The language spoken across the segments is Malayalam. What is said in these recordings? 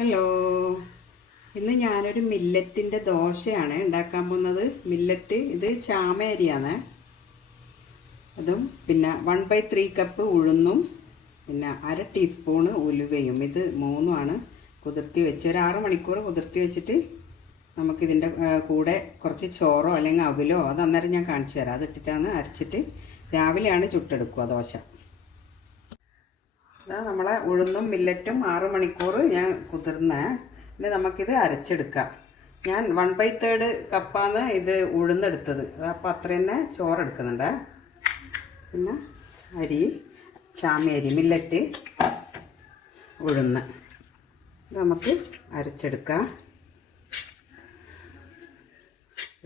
ഹലോ, ഇന്ന് ഞാനൊരു മില്ലറ്റിൻ്റെ ദോശയാണ് ഉണ്ടാക്കാൻ പോകുന്നത്. മില്ലറ്റ് ഇത് ചാമ അരിയാണ്. അതും പിന്നെ 1/3 കപ്പ് ഉഴുന്നും പിന്നെ 1/2 ടീസ്പൂണ് ഉലുവയും, ഇത് മൂന്നുമാണ് കുതിർത്തി വെച്ച് ഒരു 6 മണിക്കൂർ കുതിർത്തി വെച്ചിട്ട് നമുക്കിതിൻ്റെ കൂടെ കുറച്ച് ചോറോ അല്ലെങ്കിൽ അവിലോ അത് അന്നേരം ഞാൻ കാണിച്ചു തരാം. അതിട്ടിട്ടാണ് അരച്ചിട്ട് രാവിലെയാണ് ചുട്ടെടുക്കുക ദോശ. നമ്മളെ ഉഴുന്നും മില്ലറ്റും 6 മണിക്കൂർ ഞാൻ കുതിർന്ന. ഇനി നമുക്കിത് അരച്ചെടുക്കാം. ഞാൻ 1/3 കപ്പാണ് ഇത് ഉഴുന്നെടുത്തത്. അപ്പോൾ അത്ര തന്നെ ചോറെടുക്കുന്നുണ്ട്. പിന്നെ അരി, ചാമയരി, മില്ലറ്റ്, ഉഴുന്ന് ഇത് നമുക്ക് അരച്ചെടുക്കാം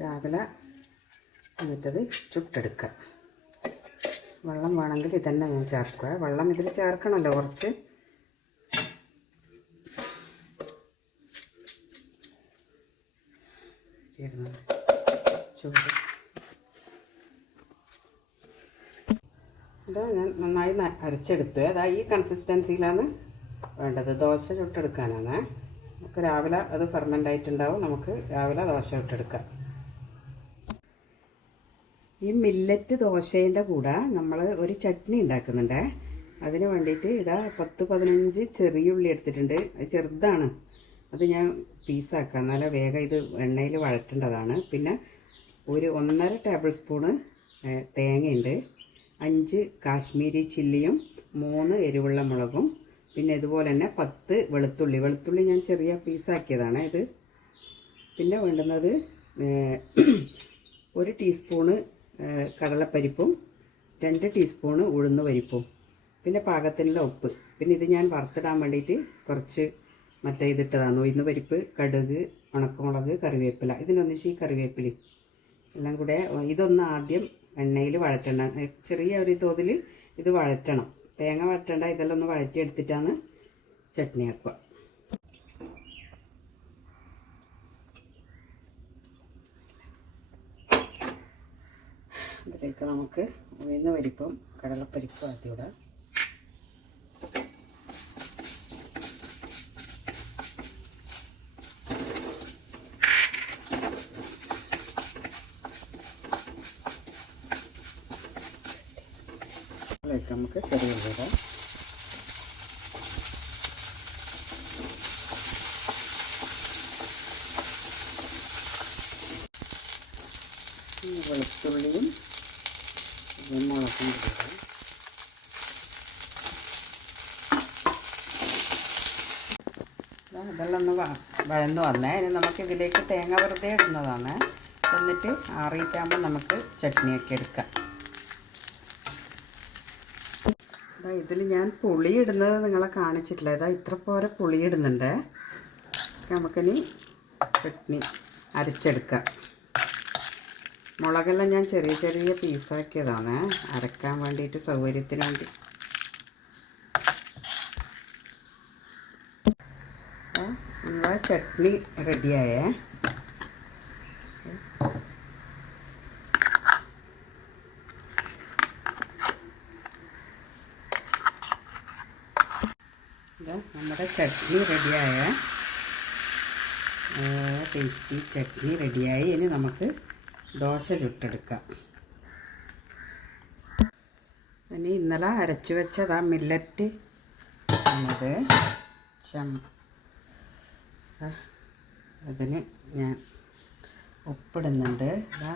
രാവിലെ. എന്നിട്ടത് ചുട്ടെടുക്കാം. വെള്ളം വേണമെങ്കിൽ ഇതന്നെ ഞാൻ ചേർക്കുക. വെള്ളം ഇതിൽ ചേർക്കണമല്ലോ കുറച്ച്. ചൂട് ഇതാ ഞാൻ നന്നായി അരച്ചെടുത്ത്. അതാ ഈ കൺസിസ്റ്റൻസിയിലാണ് വേണ്ടത്. ദോശ ചുട്ടെടുക്കാനാണ്. നമുക്ക് രാവിലെ അത് ഫെർമെൻ്റ് ആയിട്ടുണ്ടാവും. നമുക്ക് രാവിലെ ദോശ ചുട്ടെടുക്കാം. ഈ മില്ലറ്റ് ദോശേൻ്റെ കൂടെ നമ്മൾ ഒരു ചട്നി ഉണ്ടാക്കുന്നുണ്ട്. അതിന് വേണ്ടിയിട്ട് ഇതാ 10-15 ചെറിയുള്ളി എടുത്തിട്ടുണ്ട്. അത് ചെറുതാണ്, അത് ഞാൻ പീസാക്കാം, എന്നാലും വേഗം ഇത് എണ്ണയിൽ വഴറ്റേണ്ടതാണ്. പിന്നെ ഒരു 1.5 ടേബിൾ സ്പൂണ് തേങ്ങയുണ്ട്, 5 കാശ്മീരി ചില്ലിയും 3 എരിവുള്ള മുളകും, പിന്നെ ഇതുപോലെ തന്നെ 10 വെളുത്തുള്ളി ഞാൻ ചെറിയ പീസാക്കിയതാണ് ഇത്. പിന്നെ വേണ്ടുന്നത് 1 ടീസ്പൂണ് കടലപ്പരിപ്പും 2 ടീസ്പൂണ് ഉഴുന്ന് പരിപ്പും, പിന്നെ പാകത്തിനുള്ള ഉപ്പ്. പിന്നെ ഇത് ഞാൻ വറുത്തിടാൻ വേണ്ടിയിട്ട് കുറച്ച് മറ്റേ ഇതിട്ടതാണ്, ഉഴുന്ന് പരിപ്പ്, കടുക്, ഉണക്കമുളക്, കറിവേപ്പില. ഇതിനൊന്നിച്ച് ഈ കറിവേപ്പില എല്ലാം കൂടെ ഇതൊന്ന് ആദ്യം എണ്ണയിൽ വഴറ്റണം. ചെറിയ ഒരു തോതിൽ ഇത് വഴറ്റണം. തേങ്ങ വഴറ്റേണ്ട, ഇതെല്ലാം ഒന്ന് വഴറ്റിയെടുത്തിട്ടാണ് ചട്നി ആക്കുക. ഇതിലേക്ക് നമുക്ക് ഉഴുന്ന് പരിപ്പും കടലപ്പരിപ്പും ആദ്യം ഇടാം. അതിലേക്ക് നമുക്ക് ചെറിയ ഇടാം. വെളുത്തുള്ളിയും മുളകും ഇടാം. ഇതെല്ലാം ഒന്ന് വഴന്നു വന്നേ. ഇനി നമുക്കിതിലേക്ക് തേങ്ങ വെറുതെ ഇടുന്നതാണ്. എന്നിട്ട് ആറിയിട്ടാകുമ്പോൾ നമുക്ക് ചട്നിയൊക്കെ എടുക്കാം. ഇതിൽ ഞാൻ പുളി ഇടുന്നത് നിങ്ങളെ കാണിച്ചിട്ടില്ല. ഇതാ ഇത്ര പോലെ പുളി ഇടുന്നുണ്ട്. നമുക്കിനി ചട്നി അരച്ചെടുക്കാം. മുളകെല്ലാം ഞാൻ ചെറിയ ചെറിയ പീസാക്കിയതാണ് അരക്കാൻ വേണ്ടിയിട്ട്, സൗകര്യത്തിന് വേണ്ടി. നമ്മളെ ചട്നി റെഡിയായേ. നമ്മുടെ ചട്നി റെഡിയായ ടേസ്റ്റി ചട്നി റെഡിയായി. ഇനി നമുക്ക് ദോശ ചുട്ടെടുക്കാം. ഇനി ഇന്നലെ അരച്ചു വെച്ചതാ മില്ലറ്റ് എന്നത് അതിന് ഞാൻ ഉപ്പിടുന്നുണ്ട്. ഇതാ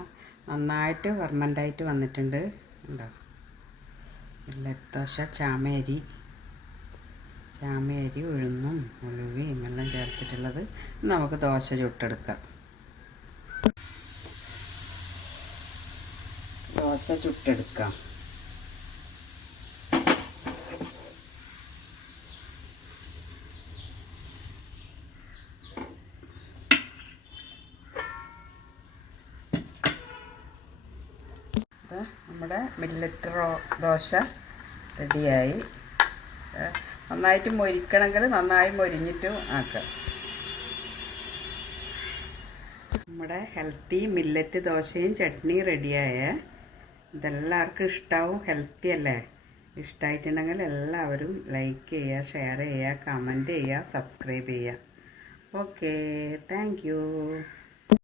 നന്നായിട്ട് ഫെർമെൻ്റായിട്ട് വന്നിട്ടുണ്ട്. ഉണ്ടോ? മില്ലറ്റ് ദോശ, ചാമയരി, ഉഴുന്നും ഉലുവയും എല്ലാം ചേർത്തിട്ടുള്ളത്. നമുക്ക് ദോശ ചുട്ടെടുക്കാം. ദോശ ചുട്ടെടുക്കാം. നമ്മുടെ മില്ലറ്റ് ദോശ റെഡിയായി. നന്നായിട്ട് മൊരിക്കണമെങ്കിൽ നന്നായി മൊരിഞ്ഞിട്ടും ആക്കാം. നമ്മുടെ ഹെൽത്തി മില്ലറ്റ് ദോശയും ചട്നിയും റെഡിയായ. ഇതെല്ലാവർക്കും ഇഷ്ടമാവും, ഹെൽത്തി അല്ലേ? ഇഷ്ടമായിട്ടുണ്ടെങ്കിൽ എല്ലാവരും ലൈക്ക് ചെയ്യുക, ഷെയർ ചെയ്യുക, കമൻറ്റ് ചെയ്യുക, സബ്സ്ക്രൈബ് ചെയ്യുക. Okay, thank you.